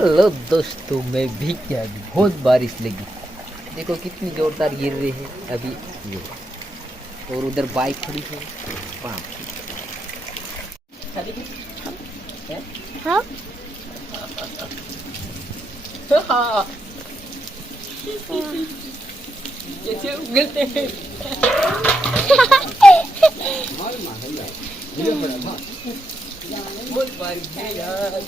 हेलो दोस्तों, मैं भी क्या अभी बहुत बारिश लगी। देखो कितनी जोरदार गिर रही है अभी ये। और उधर बाइक खड़ी है। बाप रे। हाँ हाँ। कैसे उगलते हैं। बहुत बारिश है यार।